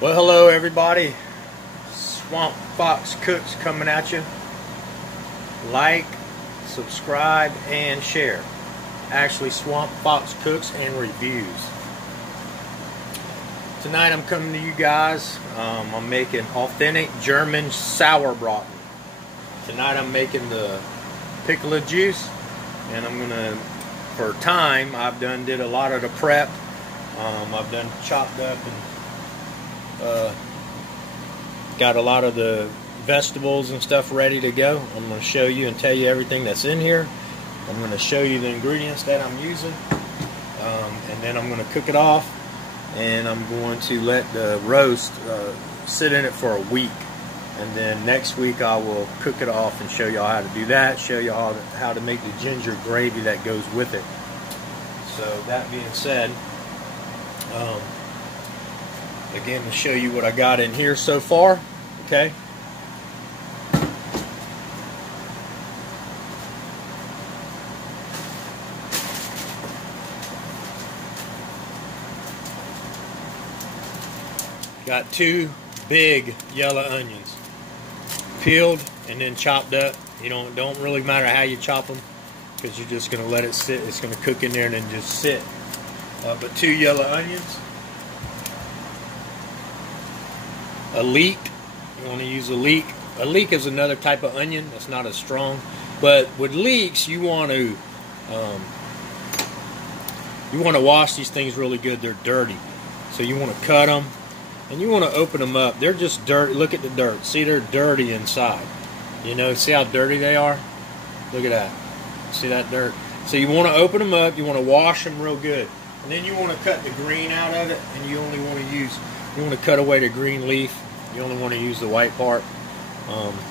Well, hello everybody. Swamp Fox Cooks coming at you. Like, subscribe, and share. Actually, Swamp Fox Cooks and Reviews. Tonight I'm coming to you guys. I'm making authentic German Sauerbraten. Tonight I'm making the pickle juice, and I'm gonna, for time, did a lot of the prep. I've done chopped up and got a lot of the vegetables and stuff ready to go. I'm going to show you and tell you everything that's in here. I'm going to show you the ingredients that I'm using, and then I'm going to cook it off, and I'm going to let the roast sit in it for a week, and then next week I will cook it off and show y'all how to do that, show you how to make the ginger gravy that goes with it. So that being said, again, to show you what I got in here so far, okay? Got 2 big yellow onions, peeled and then chopped up. You don't really matter how you chop them, because you're just going to let it sit. It's going to cook in there and then just sit. But 2 yellow onions. A leek, you want to use a leek. A leek is another type of onion that's not as strong, but with leeks you want to wash these things really good. They're dirty, so you want to cut them and you want to open them up. They're just dirty. Look at the dirt. See, they're dirty inside. You know, see how dirty they are? Look at that. See that dirt? So you want to open them up. You want to wash them real good, and then you want to cut the green out of it, and you only want to use. You want to cut away the green leaf. You only want to use the white part.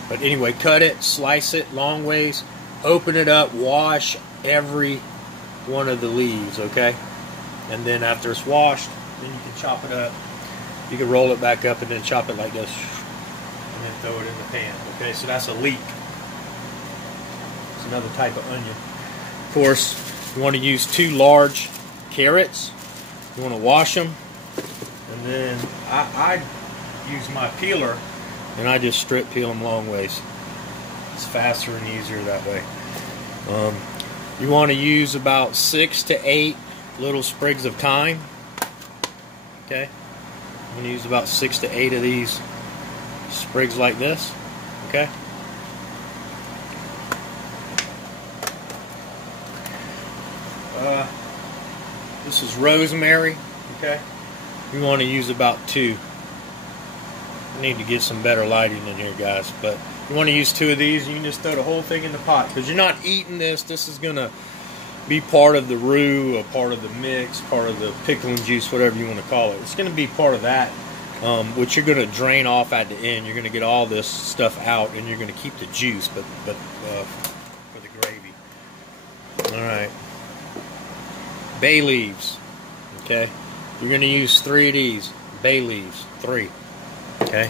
But anyway, cut it, slice it long ways, open it up, wash every one of the leaves, okay? And then after it's washed, then you can chop it up. You can roll it back up and then chop it like this, and then throw it in the pan, okay? So that's a leek. It's another type of onion. Of course, you want to use 2 large carrots. You want to wash them. And then I use my peeler, and I just strip peel them long ways. It's faster and easier that way. You want to use about 6 to 8 little sprigs of thyme. Okay, I'm going to use about 6 to 8 of these sprigs like this. Okay. This is rosemary. Okay. We want to use about 2. I need to get some better lighting in here, guys. But you want to use 2 of these. You can just throw the whole thing in the pot, because you're not eating this. This is going to be part of the roux, a part of the mix, part of the pickling juice, whatever you want to call it. It's going to be part of that, which you're going to drain off at the end. You're going to get all this stuff out, and you're going to keep the juice, but for the gravy. All right. Bay leaves. Okay. You're going to use 3 of these bay leaves, 3. Okay.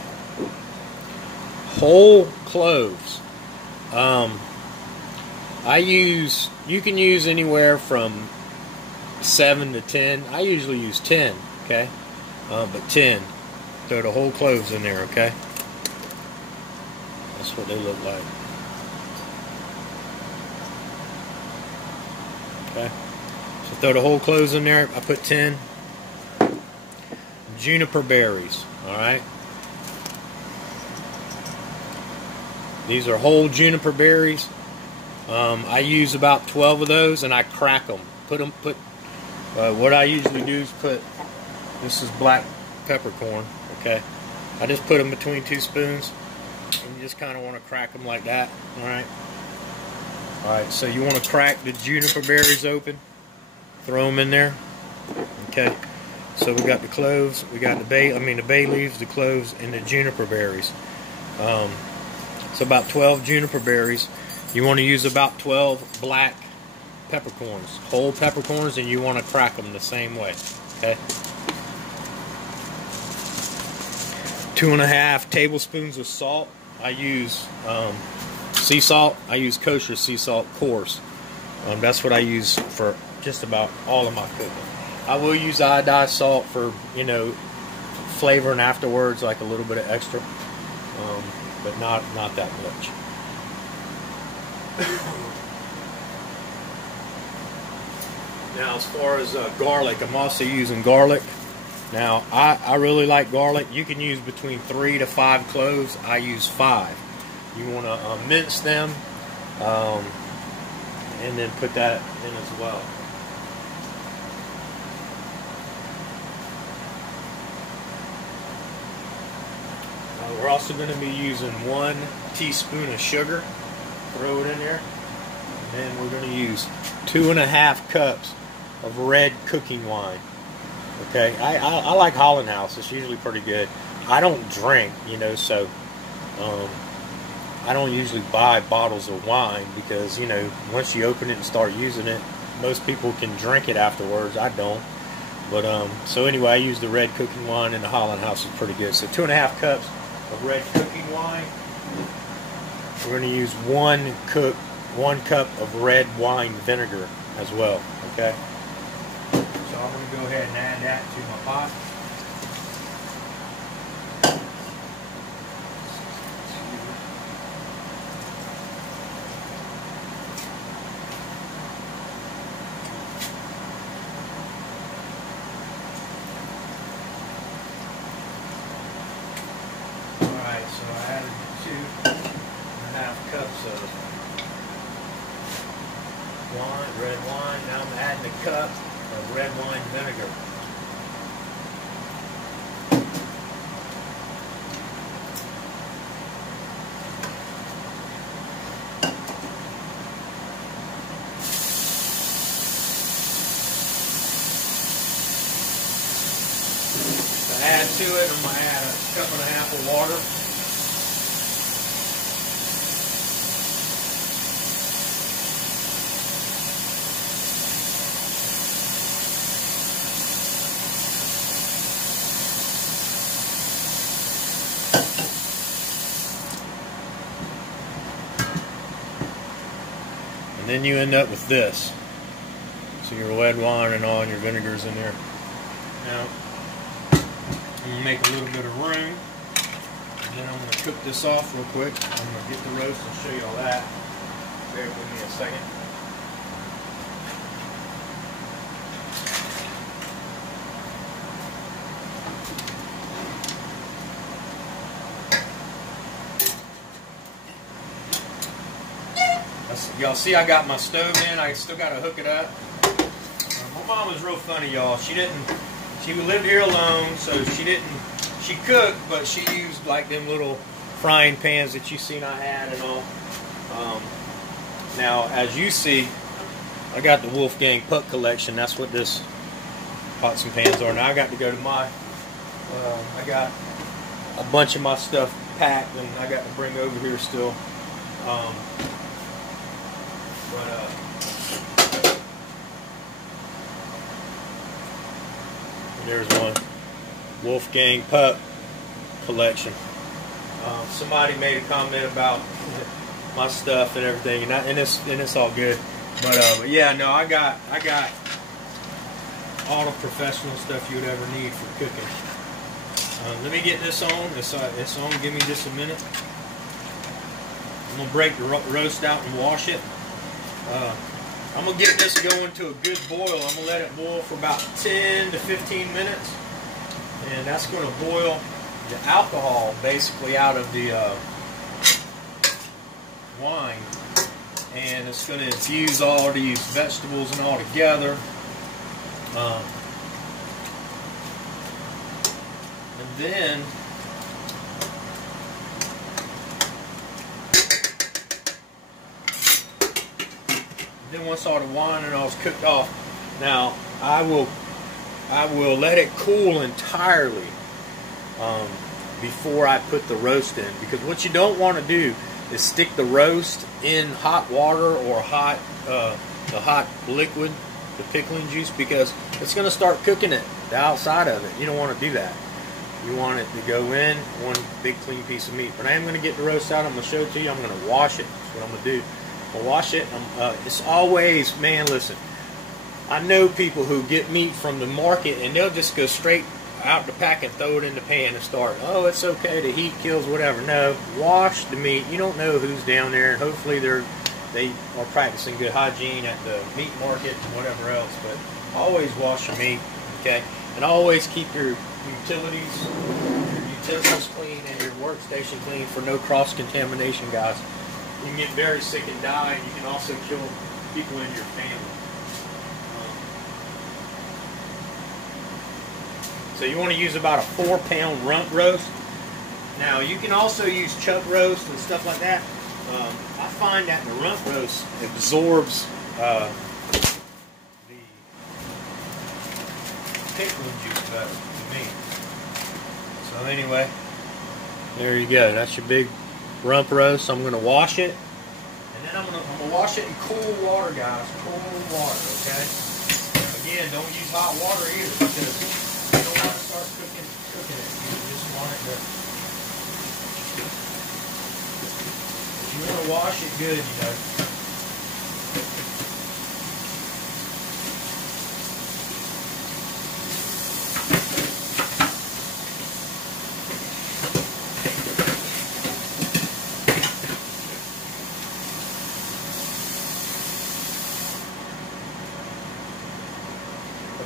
Whole cloves. You can use anywhere from 7 to 10. I usually use 10. Okay. But 10. Throw the whole cloves in there. Okay. That's what they look like. Okay. So throw the whole cloves in there. I put 10. Juniper berries, alright? These are whole juniper berries. I use about 12 of those, and I crack them. What I usually do is this is black peppercorn, okay? I just put them between 2 spoons, and you just kind of want to crack them like that, alright? Alright, so you want to crack the juniper berries open, throw them in there, okay? So we got the cloves, we got the bay leaves, the cloves, and the juniper berries. So about 12 juniper berries. You want to use about 12 black peppercorns, whole peppercorns, and you want to crack them the same way. Okay. 2.5 tablespoons of salt. I use sea salt. I use kosher sea salt, coarse. That's what I use for just about all of my cooking. I will use iodized salt for, flavoring afterwards, like a little bit of extra, but not that much. Now, as far as garlic, I'm also using garlic. Now, I really like garlic. You can use between 3 to 5 cloves. I use 5. You want to mince them, and then put that in as well. We're also going to be using 1 teaspoon of sugar. Throw it in there. And then we're going to use 2.5 cups of red cooking wine. Okay, I like Holland House. It's usually pretty good. I don't drink, you know, so I don't usually buy bottles of wine because, you know, once you open it and start using it, most people can drink it afterwards. I don't. But so anyway, I use the red cooking wine, and the Holland House is pretty good. So 2.5 cups of red cooking wine. We're going to use 1 cup of red wine vinegar as well. Okay. So I'm going to go ahead and add that to my pot. Alright, so I added 2.5 cups of wine, red wine. Now I'm adding a cup of red wine vinegar. To add to it, I'm going to add a 1.5 cups of water. And then you end up with this. So your red wine and all, and your vinegar's in there. Now, I'm going to make a little bit of room. And then I'm going to cook this off real quick. I'm going to get the roast and show you all that. Bear with me a second. Y'all see I got my stove in. I still got to hook it up. My mom was real funny, y'all. She lived here alone, so she cooked, but she used like them little frying pans that you seen I had and all. Now, as you see, I got the Wolfgang Puck collection. That's what this pots and pans are. Now I got to go to my, I got a bunch of my stuff packed, and I got to bring over here still. There's one Wolfgang Puck collection. Somebody made a comment about my stuff and everything, and it's all good. But yeah, no, I got all the professional stuff you would ever need for cooking. Let me get this on. It's on. Give me just a minute. I'm gonna break the roast out and wash it. I'm going to get this going to a good boil. I'm going to let it boil for about 10 to 15 minutes. And that's going to boil the alcohol basically out of the wine. And it's going to infuse all these vegetables and all together. And then once all the wine and all is cooked off, now I will let it cool entirely before I put the roast in, because what you don't want to do is stick the roast in hot water or the hot liquid, the pickling juice, because it's going to start cooking it, the outside of it. You don't want to do that. You want it to go in one big clean piece of meat. But I am going to get the roast out. I'm going to show it to you. I'm going to wash it. That's what I'm going to do. I'll wash it. It's always, man, listen, I know people who get meat from the market and they'll just go straight out the pack and throw it in the pan and start. Oh, it's okay. The heat kills whatever. No, wash the meat. You don't know who's down there. Hopefully they are practicing good hygiene at the meat market and whatever else. But always wash your meat, okay? And always keep your utilities, your utensils clean, and your workstation clean for no cross contamination, guys. You can get very sick and die, and you can also kill people in your family. So you want to use about a 4-pound rump roast. Now you can also use chuck roast and stuff like that. I find that the rump roast absorbs the pickling juice better to me. So anyway, there you go. That's your big rump roast. I'm going to wash it, and then I'm gonna wash it in cool water, guys. Cool water, okay? Again, don't use hot water either, because you don't want to start cooking it. You just want it to. You want to wash it good, you know.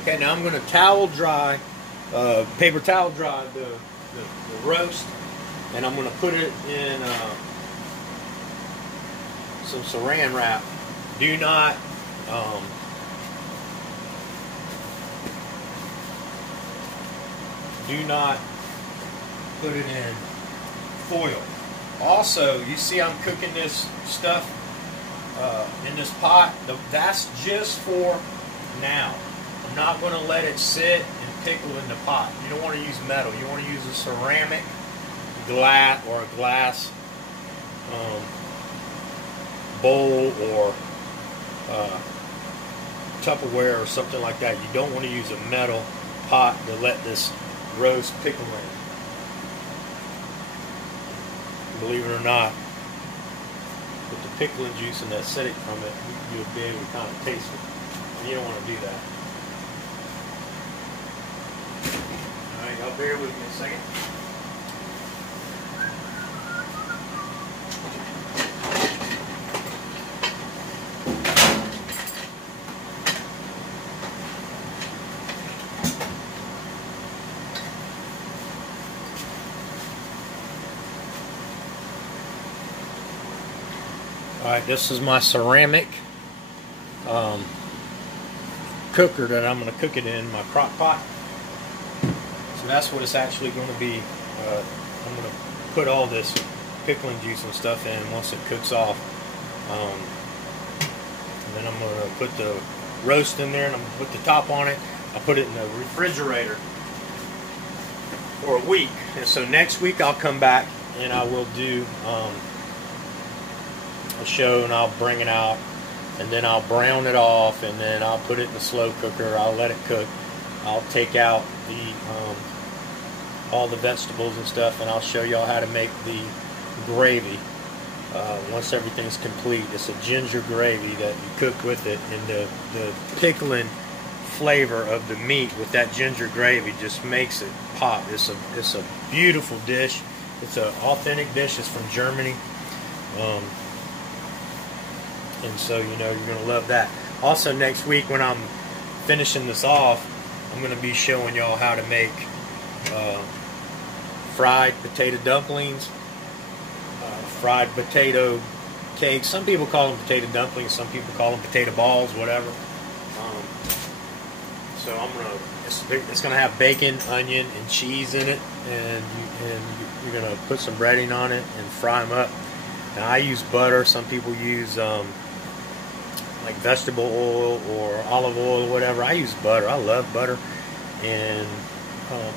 Okay, now I'm going to paper towel dry the roast, and I'm going to put it in some saran wrap. Do not put it in foil. Also, you see I'm cooking this stuff in this pot. That's just for now. I'm not going to let it sit and pickle in the pot. You don't want to use metal. You want to use a ceramic glass or a glass bowl or Tupperware or something like that. You don't want to use a metal pot to let this roast pickle in. Believe it or not, with the pickling juice and the acidic from it, you'll be able to kind of taste it. You don't want to do that. Alright, y'all bear with me a second. Alright, this is my ceramic cooker that I'm going to cook it in, my crock pot. So that's what it's actually going to be. I'm going to put all this pickling juice and stuff in once it cooks off. And then I'm going to put the roast in there, and I'm going to put the top on it. I'll put it in the refrigerator for a week. And so next week I'll come back and I will do a show, and I'll bring it out, and then I'll brown it off, and then I'll put it in the slow cooker. I'll let it cook. I'll take out the all the vegetables and stuff, and I'll show y'all how to make the gravy once everything's complete. It's a ginger gravy that you cook with it, and the pickling flavor of the meat with that ginger gravy just makes it pop. It's a beautiful dish. It's an authentic dish. It's from Germany. And so, you know, you're going to love that. Also, next week when I'm finishing this off, I'm going to be showing y'all how to make fried potato dumplings, fried potato cakes. Some people call them potato dumplings, some people call them potato balls, whatever. So it's going to have bacon, onion, and cheese in it, and you're going to put some breading on it and fry them up. Now, I use butter. Some people use like vegetable oil or olive oil or whatever. I use butter. I love butter, and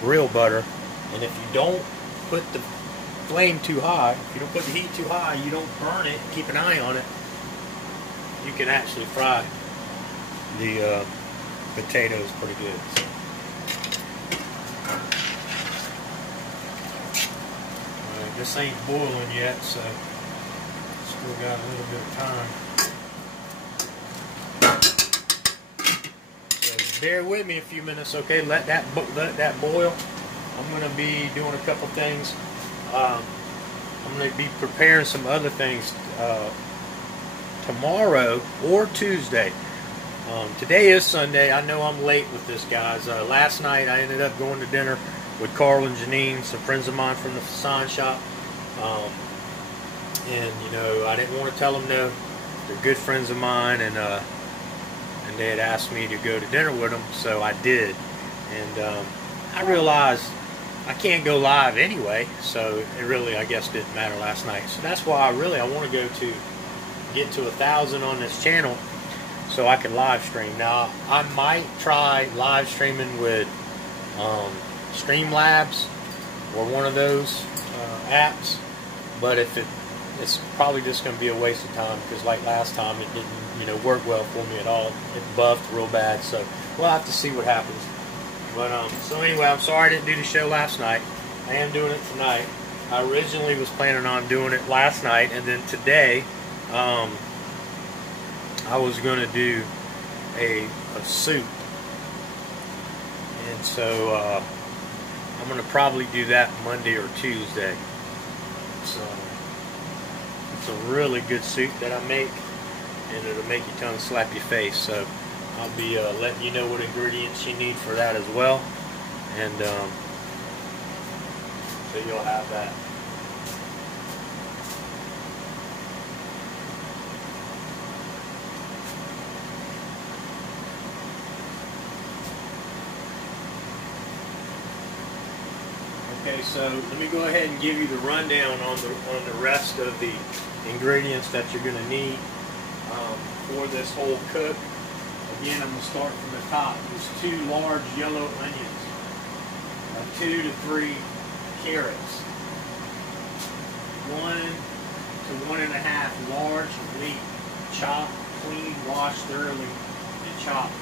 real butter. And if you don't put the flame too high, if you don't put the heat too high, you don't burn it, keep an eye on it, you can actually fry the potatoes pretty good. So. This ain't boiling yet, so still got a little bit of time. So bear with me a few minutes, okay? Let that boil. I'm going to be doing a couple things. I'm going to be preparing some other things tomorrow or Tuesday. Today is Sunday. I know I'm late with this, guys. Last night I ended up going to dinner with Carl and Janine, some friends of mine from the facade shop. And you know, I didn't want to tell them no. They're good friends of mine, and they had asked me to go to dinner with them, so I did. And I realized I can't go live anyway, so it really, I guess, didn't matter last night. So that's why I want to get to 1,000 on this channel, so I can live stream. Now I might try live streaming with Streamlabs or one of those apps, but it's probably just going to be a waste of time, because like last time it didn't, you know, work well for me at all. It buffed real bad, so we'll have to see what happens. But so anyway, I'm sorry I didn't do the show last night. I am doing it tonight. I originally was planning on doing it last night, and then today I was going to do a soup, and so I'm going to probably do that Monday or Tuesday. So it's a really good soup that I make, and it'll make your tongue slap your face. So I'll be letting you know what ingredients you need for that as well, and so you'll have that. Okay, so let me go ahead and give you the rundown on the rest of the ingredients that you're going to need for this whole cook. Again, I'm going to start from the top. There's 2 large yellow onions, 2 to 3 carrots, 1 to 1.5 large leek, chopped, cleaned, washed thoroughly, and chopped.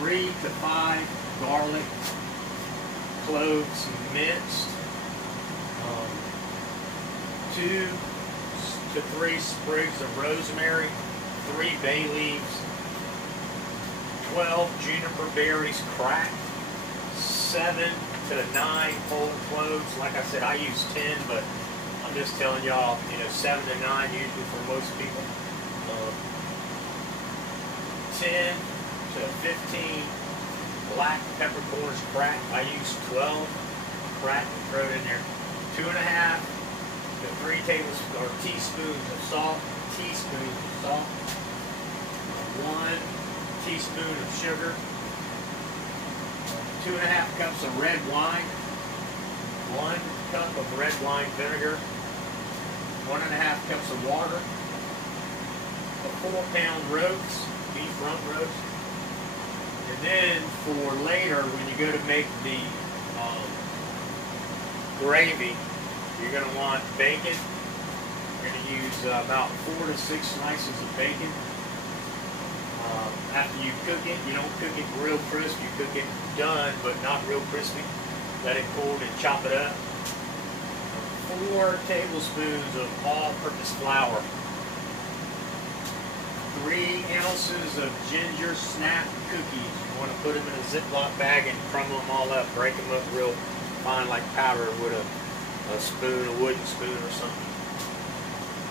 3 to 5 garlic, cloves minced, 2 to 3 sprigs of rosemary, 3 bay leaves, 12 juniper berries cracked, 7 to 9 whole cloves. Like I said, I use 10, but I'm just telling y'all, you know, 7 to 9 usually for most people. 10 to 15 black peppercorns cracked. I use 12 cracked and throw it in there. 2.5 to 3 tablespoons or teaspoons of salt. 1 teaspoon of sugar. 2.5 cups of red wine. 1 cup of red wine vinegar. 1.5 cups of water. A 4-pound roast, beef rump roast. And then for later, when you go to make the gravy, you're going to want bacon. You're going to use about 4 to 6 slices of bacon. After you cook it, you don't cook it real crisp. You cook it done, but not real crispy. Let it cool and chop it up. 4 tablespoons of all-purpose flour. 3 ounces of ginger snap cookies. You want to put them in a Ziploc bag and crumble them all up. Break them up real fine like powder with a spoon, a wooden spoon or something.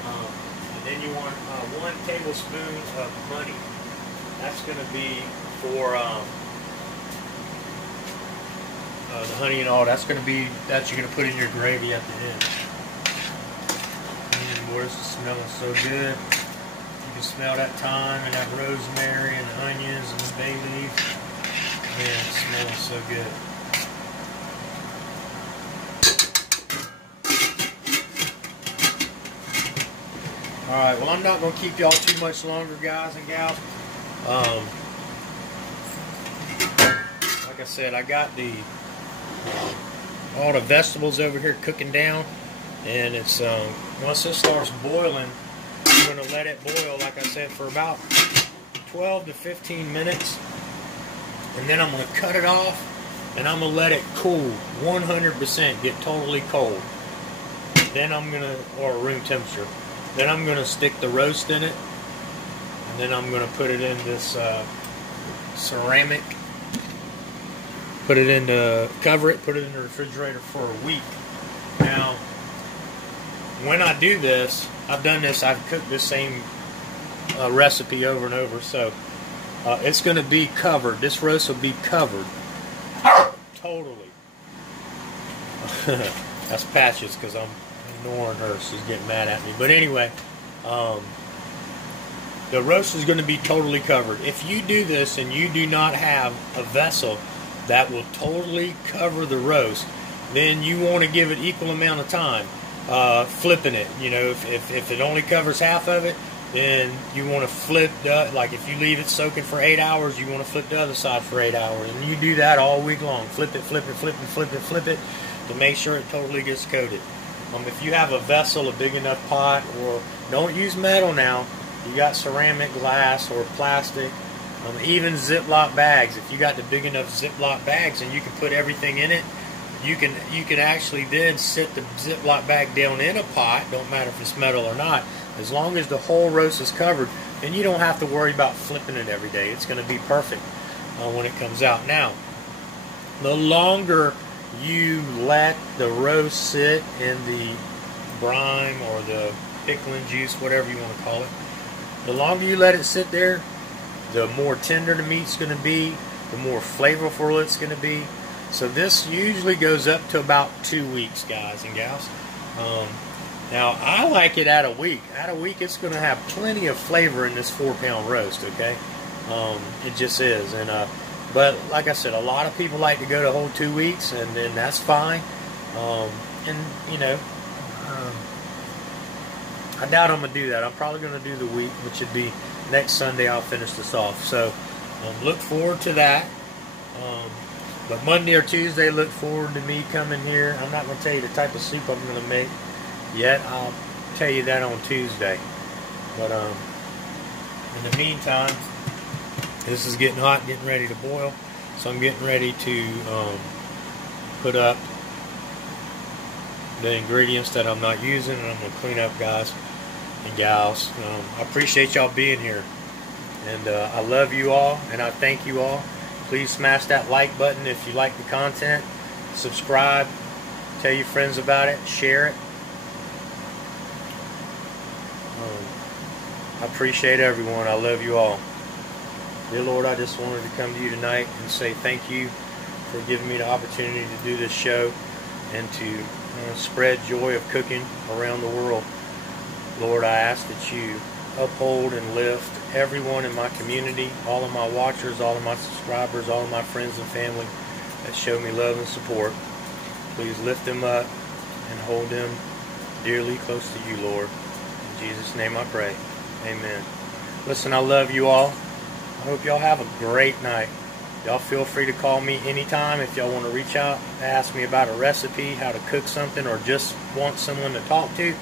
And then you want 1 tablespoon of honey. That's going to be for the honey and all. That's going to be that you're going to put in your gravy at the end. And boy, this is smelling so good. You can smell that thyme and that rosemary and the onions and the bay leaves. Man, it smells so good. Alright, well, I'm not going to keep y'all too much longer, guys and gals. Like I said, I got all the vegetables over here cooking down, and it's once this starts boiling, I'm going to let it boil, like I said, for about 12 to 15 minutes, and then I'm going to cut it off, and I'm going to let it cool 100%, get totally cold. Then I'm going to, or room temperature. Then I'm going to stick the roast in it, and then I'm going to put it in this ceramic Put it in the, cover it, put it in the refrigerator for a week. Now, when I do this, I've done this, I've cooked this same recipe over and over, so it's going to be covered. This roast will be covered totally. That's Patches because I'm ignoring her. She's getting mad at me. But anyway, the roast is going to be totally covered. If you do this and you do not have a vessel that will totally cover the roast, then you want to give it equal amount of time flipping it. You know, if it only covers half of it, then you want to flip like if you leave it soaking for 8 hours, you want to flip the other side for 8 hours, and you do that all week long. Flip it, flip it, flip it, flip it, flip it, to make sure it totally gets coated. If you have a vessel, a big enough pot, or don't use metal now, you got ceramic, glass, or plastic, even Ziploc bags. If you got the big enough Ziploc bags and you can put everything in it, you can actually then sit the Ziploc bag down in a pot, don't matter if it's metal or not, as long as the whole roast is covered, then you don't have to worry about flipping it every day. It's going to be perfect when it comes out. Now, the longer you let the roast sit in the brine or the pickling juice, whatever you want to call it, the longer you let it sit there, the more tender the meat's going to be, the more flavorful it's going to be. So this usually goes up to about 2 weeks, guys and gals. Now, I like it at a week. At a week, it's going to have plenty of flavor in this 4-pound roast, okay? It just is. But like I said, a lot of people like to go the whole 2 weeks, and then that's fine. And, you know, I doubt I'm going to do that. I'm probably going to do the week, which would be next Sunday I'll finish this off. So, look forward to that. But Monday or Tuesday, look forward to me coming here. I'm not going to tell you the type of soup I'm going to make yet. I'll tell you that on Tuesday. But in the meantime, this is getting hot, getting ready to boil. So I'm getting ready to put up the ingredients that I'm not using, and I'm going to clean up, guys and gals. I appreciate y'all being here, and I love you all, and I thank you all. Please smash that like button if you like the content. Subscribe, tell your friends about it, share it. I appreciate everyone. I love you all. Dear Lord, I just wanted to come to you tonight and say thank you for giving me the opportunity to do this show and to spread joy of cooking around the world. Lord, I ask that you uphold and lift everyone in my community, all of my watchers, all of my subscribers, all of my friends and family that show me love and support. Please lift them up and hold them dearly close to you, Lord. In Jesus' name I pray. Amen. Listen, I love you all. I hope y'all have a great night. Y'all feel free to call me anytime if y'all want to reach out, ask me about a recipe, how to cook something, or just want someone to talk to.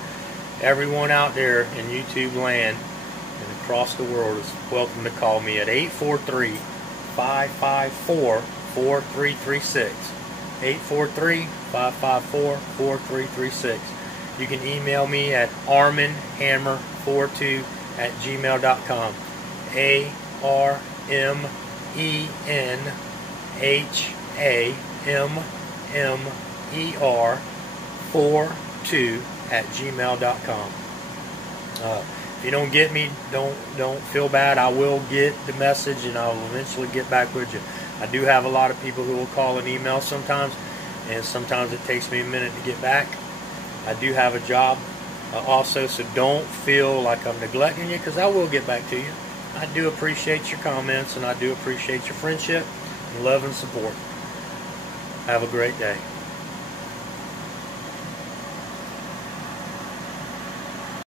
Everyone out there in YouTube land and across the world is welcome to call me at 843-554-4336. 843-554-4336. You can email me at armenhammer42@gmail.com. ARMENHAMMER42@gmail.com. If you don't get me, don't feel bad. I will get the message, and I'll eventually get back with you. I do have a lot of people who will call and email sometimes, and sometimes it takes me a minute to get back. I do have a job also, so don't feel like I'm neglecting you, because I will get back to you. I do appreciate your comments, and I do appreciate your friendship and love and support. Have a great day.